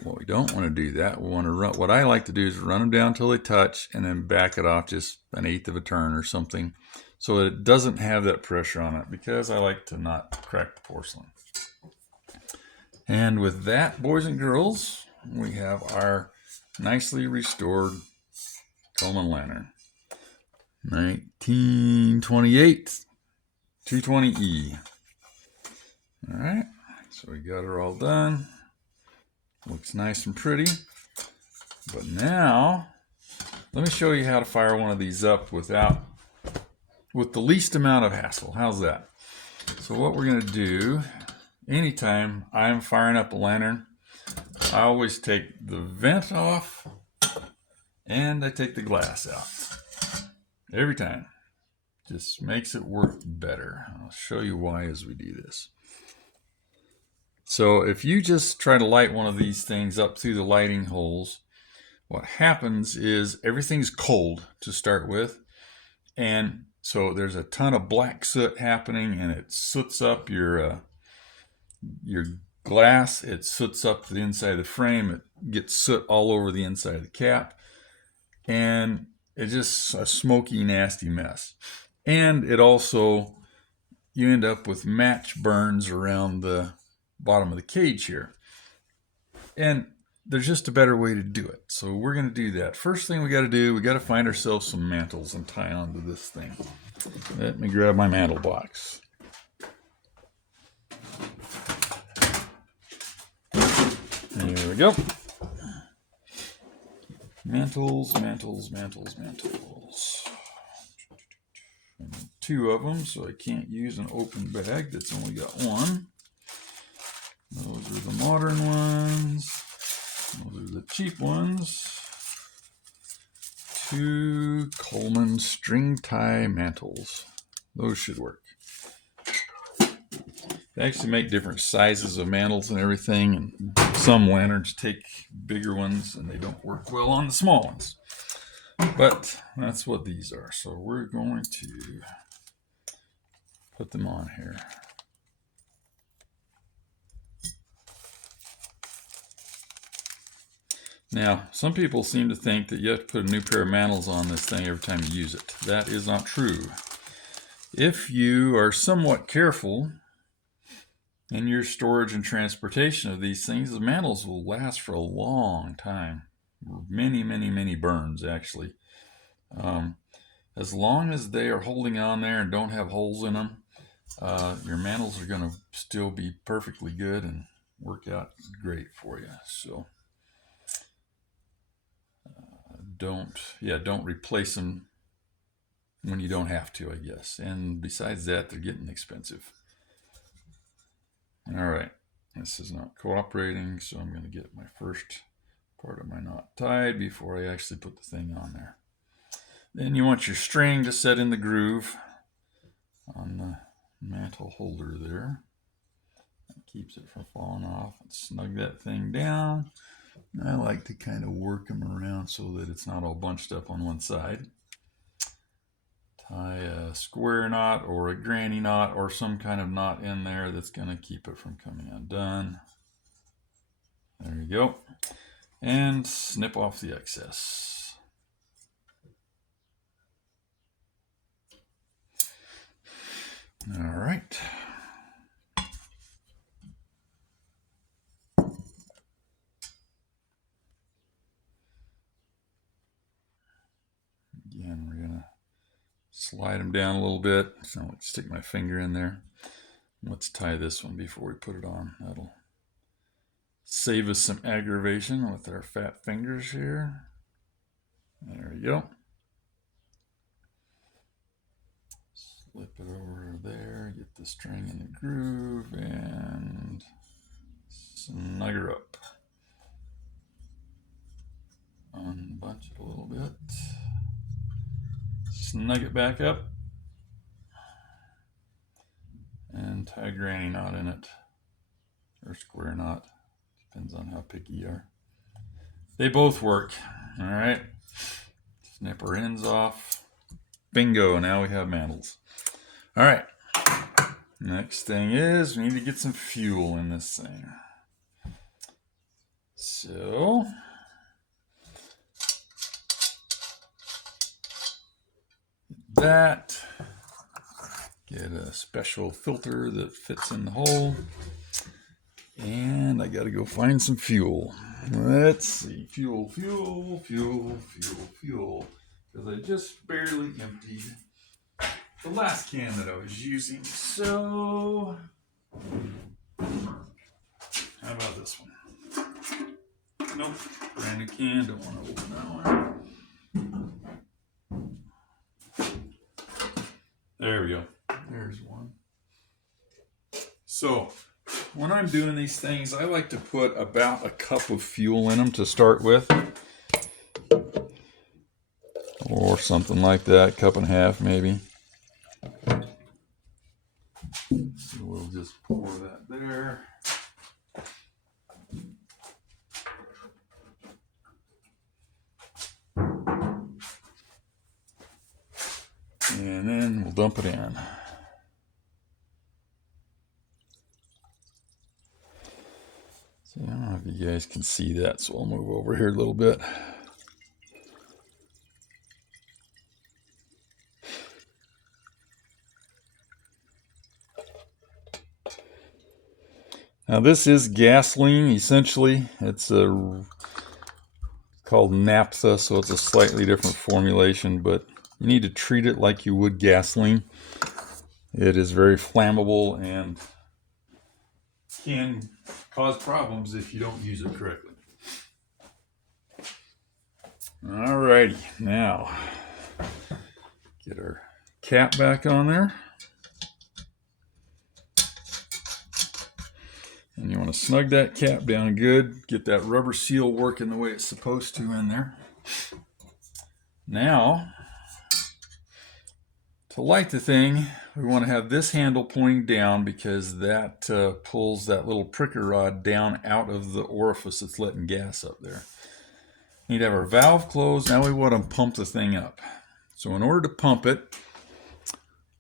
well, we don't want to do that. We want to run. What I like to do is run them down until they touch and then back it off just 1/8 of a turn or something so that it doesn't have that pressure on it, because I like to not crack the porcelain. And with that, boys and girls, we have our nicely restored Coleman lantern. 1928 220E. All right, so we got her all done. Looks nice and pretty. But now, let me show you how to fire one of these up with the least amount of hassle. How's that? So what we're going to do, anytime I'm firing up a lantern, I always take the vent off and I take the glass out. Every time. Just makes it work better. I'll show you why as we do this. So if you just try to light one of these things up through the lighting holes, what happens is everything's cold to start with. And so there's a ton of black soot happening, and it soots up your glass. It soots up the inside of the frame. It gets soot all over the inside of the cap. And it's just a smoky, nasty mess. And it also, you end up with match burns around the bottom of the cage here. And there's just a better way to do it. So we're going to do that. First thing we got to do, we got to find ourselves some mantles and tie onto this thing. Let me grab my mantle box. There we go. Mantles, mantles, mantles, mantles. I need 2 of them, so I can't use an open bag that's only got 1. Those are the modern ones. Those are the cheap ones. 2 Coleman string tie mantles. Those should work. They actually make different sizes of mantles and everything, and some lanterns take bigger ones and they don't work well on the small ones. But that's what these are. So we're going to put them on here. Now, some people seem to think that you have to put a new pair of mantles on this thing every time you use it. That is not true. If you are somewhat careful, in your storage and transportation of these things, the mantles will last for a long time. Many burns, actually. As long as they are holding on there and don't have holes in them, your mantles are going to still be perfectly good and work out great for you. So don't replace them when you don't have to, I guess. And besides that, they're getting expensive. All right, this is not cooperating, so I'm going to get my first part of my knot tied before I actually put the thing on there. Then you want your string to set in the groove on the mantle holder there. That keeps it from falling off. And snug that thing down. And I like to kind of work them around so that it's not all bunched up on one side. Tie a square knot or a granny knot or some kind of knot in there that's going to keep it from coming undone. There you go. And snip off the excess. All right. Again, we're going to slide them down a little bit. So I'll stick my finger in there. Let's tie this one before we put it on. That'll save us some aggravation with our fat fingers here. There we go. Slip it over there, get the string in the groove, and snug her up. Unbunch it a little bit. Snug it back up. And tie a granny knot in it. Or square knot. Depends on how picky you are. They both work. Alright. Snip our ends off. Bingo, now we have mantles. Alright. Next thing is we need to get some fuel in this thing. So that. Get a special filter that fits in the hole. And I gotta go find some fuel. Let's see. Fuel. Because I just barely emptied the last can that I was using. So, how about this one? Nope. Brand new can. Don't want to open that one. There we go. There's one. So, when I'm doing these things, I like to put about a cup of fuel in them to start with. Or something like that, cup and a half maybe. So we'll just pour that there. And then we'll dump it in. So I don't know if you guys can see that, so I'll move over here a little bit. Now this is gasoline, essentially. It's called naphtha, so it's a slightly different formulation, but you need to treat it like you would gasoline. It is very flammable and can cause problems if you don't use it correctly. Alrighty, now get our cap back on there. And you want to snug that cap down good, get that rubber seal working the way it's supposed to in there. Now, to light the thing, we want to have this handle pointing down because that pulls that little pricker rod down out of the orifice that's letting gas up there. We need to have our valve closed. Now we want to pump the thing up. So in order to pump it,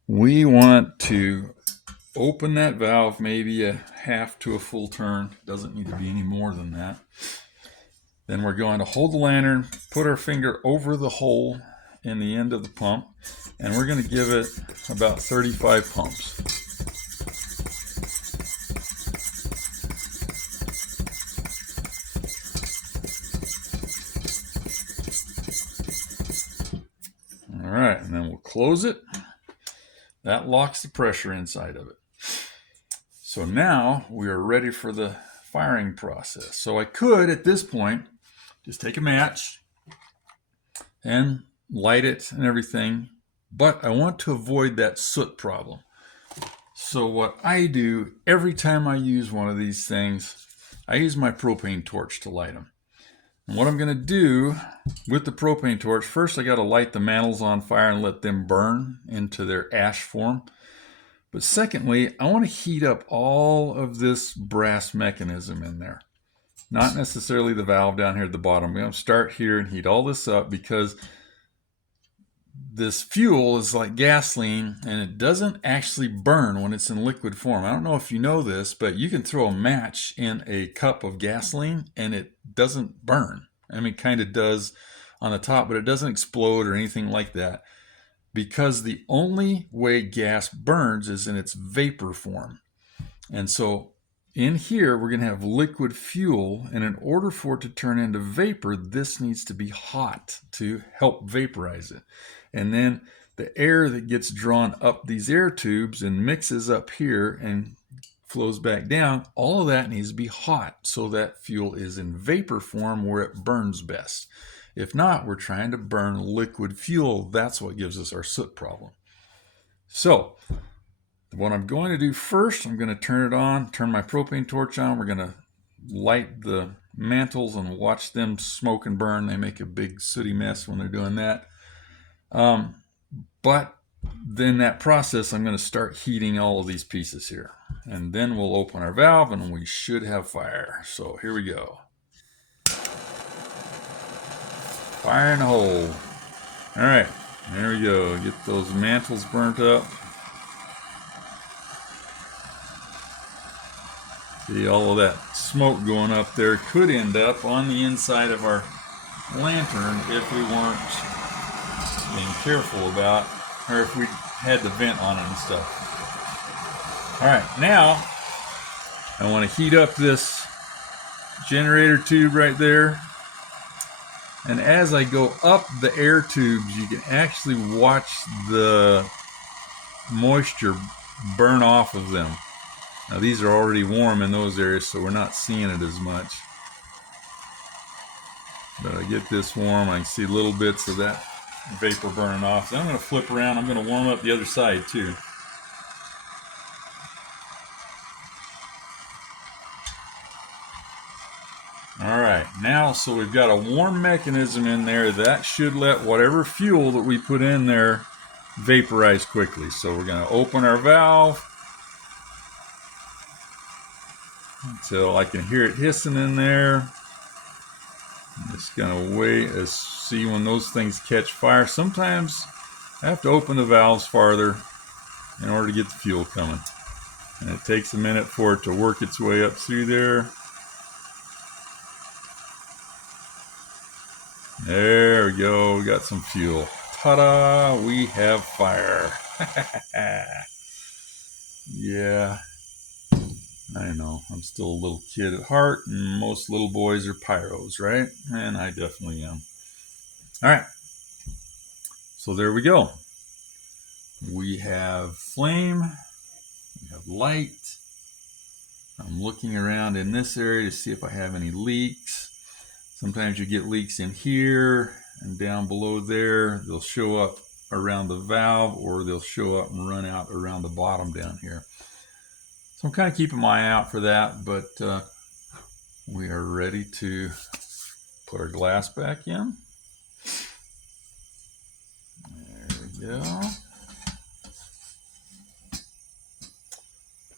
we want to open that valve maybe a half to a full turn. Doesn't need to be any more than that. Then we're going to hold the lantern, put our finger over the hole in the end of the pump, and we're going to give it about 35 pumps. close it. That locks the pressure inside of it. So now we are ready for the firing process. So I could, at this point, just take a match and light it and everything, but I want to avoid that soot problem. So what I do every time I use one of these things, I use my propane torch to light them. And what I'm going to do with the propane torch, first I got to light the mantles on fire and let them burn into their ash form. But secondly, I want to heat up all of this brass mechanism in there. Not necessarily the valve down here at the bottom. I'm going to start here and heat all this up because this fuel is like gasoline and it doesn't actually burn when it's in liquid form. I don't know if you know this, but you can throw a match in a cup of gasoline and it doesn't burn. I mean, it kind of does on the top, but it doesn't explode or anything like that, because the only way gas burns is in its vapor form. And so in here, we're going to have liquid fuel, and in order for it to turn into vapor, this needs to be hot to help vaporize it. And then the air that gets drawn up these air tubes and mixes up here and flows back down, all of that needs to be hot so that fuel is in vapor form where it burns best. If not, we're trying to burn liquid fuel. That's what gives us our soot problem. So what I'm going to do first, I'm going to turn it on, turn my propane torch on. We're going to light the mantles and watch them smoke and burn. They make a big sooty mess when they're doing that. But then that process, I'm going to start heating all of these pieces here. And then we'll open our valve and we should have fire. So here we go. Fire in the hole. All right, there we go. Get those mantles burnt up. See, all of that smoke going up there could end up on the inside of our lantern if we weren't being careful about, or if we had the vent on it and stuff. All right, now I want to heat up this generator tube right there. And as I go up the air tubes, you can actually watch the moisture burn off of them. Now these are already warm in those areas, so we're not seeing it as much. But I get this warm, I can see little bits of that vapor burning off. Then I'm going to flip around, I'm going to warm up the other side too. Alright, now so we've got a warm mechanism in there that should let whatever fuel that we put in there vaporize quickly. So we're going to open our valve until I can hear it hissing in there. I'm just going to wait and see when those things catch fire. Sometimes I have to open the valves farther in order to get the fuel coming. And it takes a minute for it to work its way up through there. There we go, we got some fuel. Ta-da, we have fire. Yeah, I know, I'm still a little kid at heart, and most little boys are pyros, right? And I definitely am. All right, so there we go. We have flame, we have light. I'm looking around in this area to see if I have any leaks. Sometimes you get leaks in here and down below there. They'll show up around the valve, or they'll show up and run out around the bottom down here. So I'm kind of keeping my eye out for that, but we are ready to put our glass back in. There we go.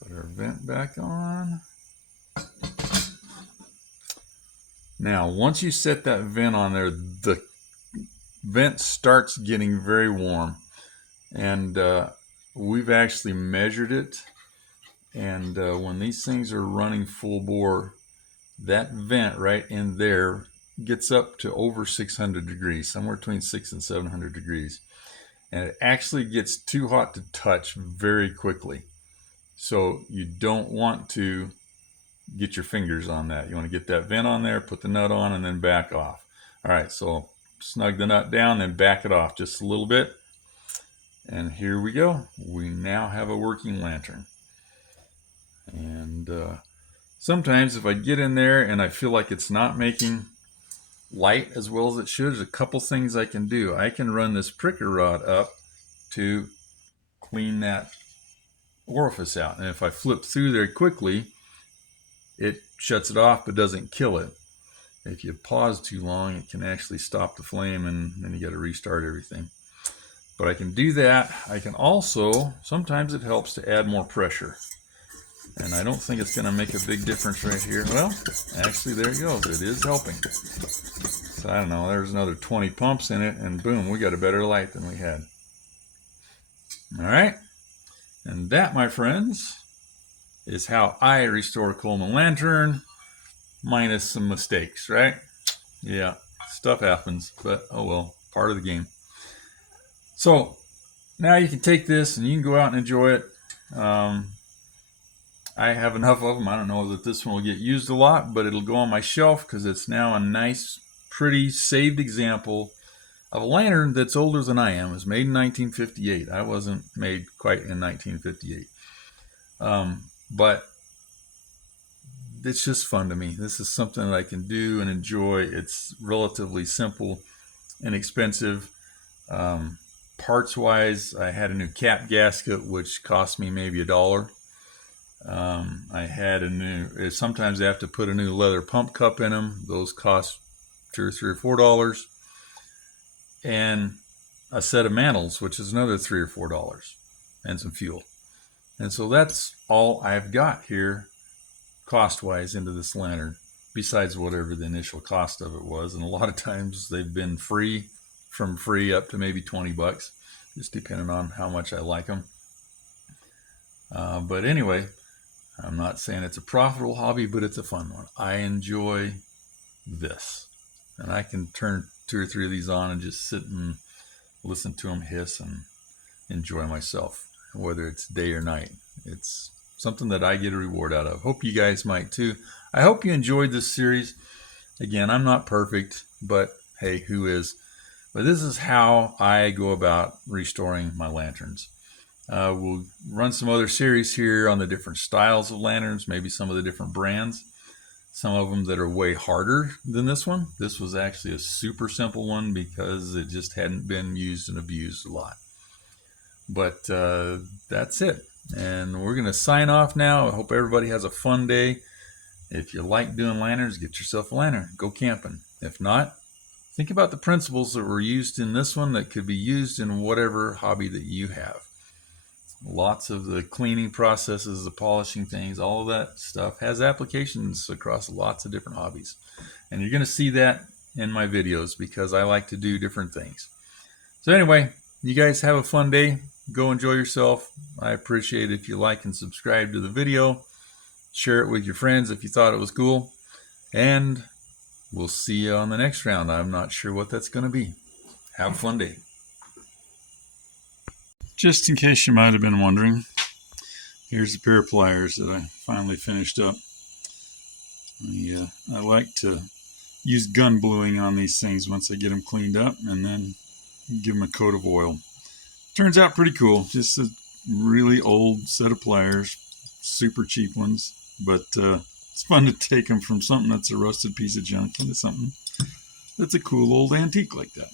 Put our vent back on. Now, once you set that vent on there, the vent starts getting very warm. And we've actually measured it. And when these things are running full bore, that vent right in there gets up to over 600 degrees, somewhere between 600 and 700 degrees. And it actually gets too hot to touch very quickly. So you don't want to get your fingers on that. You want to get that vent on there, put the nut on, and then back off. All right, so snug the nut down, then back it off just a little bit. And here we go. We now have a working lantern. And sometimes if I get in there and I feel like it's not making light as well as it should, there's a couple things I can do. I can run this pricker rod up to clean that orifice out. And if I flip through there quickly, it shuts it off but doesn't kill it. If you pause too long, it can actually stop the flame, and then you got to restart everything. But I can do that. I can also, sometimes it helps to add more pressure. And I don't think it's going to make a big difference right here. Well, actually, there it goes. It is helping. So I don't know, there's another 20 pumps in it, and boom, we got a better light than we had. All right. And that, my friends, is how I restore a Coleman lantern, minus some mistakes, right? Yeah, stuff happens, but oh well, part of the game. So now you can take this and you can go out and enjoy it. I have enough of them. I don't know that this one will get used a lot, but it'll go on my shelf because it's now a nice, pretty, saved example of a lantern that's older than I am. It was made in 1958. I wasn't made quite in 1958. But it's just fun to me. This is something that I can do and enjoy. It's relatively simple, inexpensive. Parts wise, I had a new cap gasket, which cost me maybe $1. I had a new, sometimes I have to put a new leather pump cup in them. Those cost $2 or $3 or $4. And a set of mantles, which is another $3 or $4, and some fuel. And so that's all I've got here cost-wise into this lantern, besides whatever the initial cost of it was. And a lot of times they've been free, from free up to maybe $20, just depending on how much I like them. But anyway, I'm not saying it's a profitable hobby, but it's a fun one. I enjoy this. And I can turn 2 or 3 of these on and just sit and listen to them hiss and enjoy myself, whether it's day or night. It's something that I get a reward out of. Hope you guys might too. I hope you enjoyed this series. Again, I'm not perfect, but hey, who is? But this is how I go about restoring my lanterns. We'll run some other series here on the different styles of lanterns, maybe some of the different brands. Some of them that are way harder than this one. This was actually a super simple one because it just hadn't been used and abused a lot. But that's it. And we're going to sign off now. I hope everybody has a fun day. If you like doing lanterns, get yourself a lantern. Go camping. If not, think about the principles that were used in this one that could be used in whatever hobby that you have. Lots of the cleaning processes, the polishing things, all of that stuff has applications across lots of different hobbies. And you're going to see that in my videos because I like to do different things. So anyway, you guys have a fun day. Go enjoy yourself. I appreciate it if you like and subscribe to the video. Share it with your friends if you thought it was cool. And we'll see you on the next round. I'm not sure what that's going to be. Have a fun day. Just in case you might have been wondering, here's a pair of pliers that I finally finished up. I like to use gun bluing on these things once I get them cleaned up and then give them a coat of oil. Turns out pretty cool. Just a really old set of pliers, super cheap ones, but it's fun to take them from something that's a rusted piece of junk into something that's a cool old antique like that.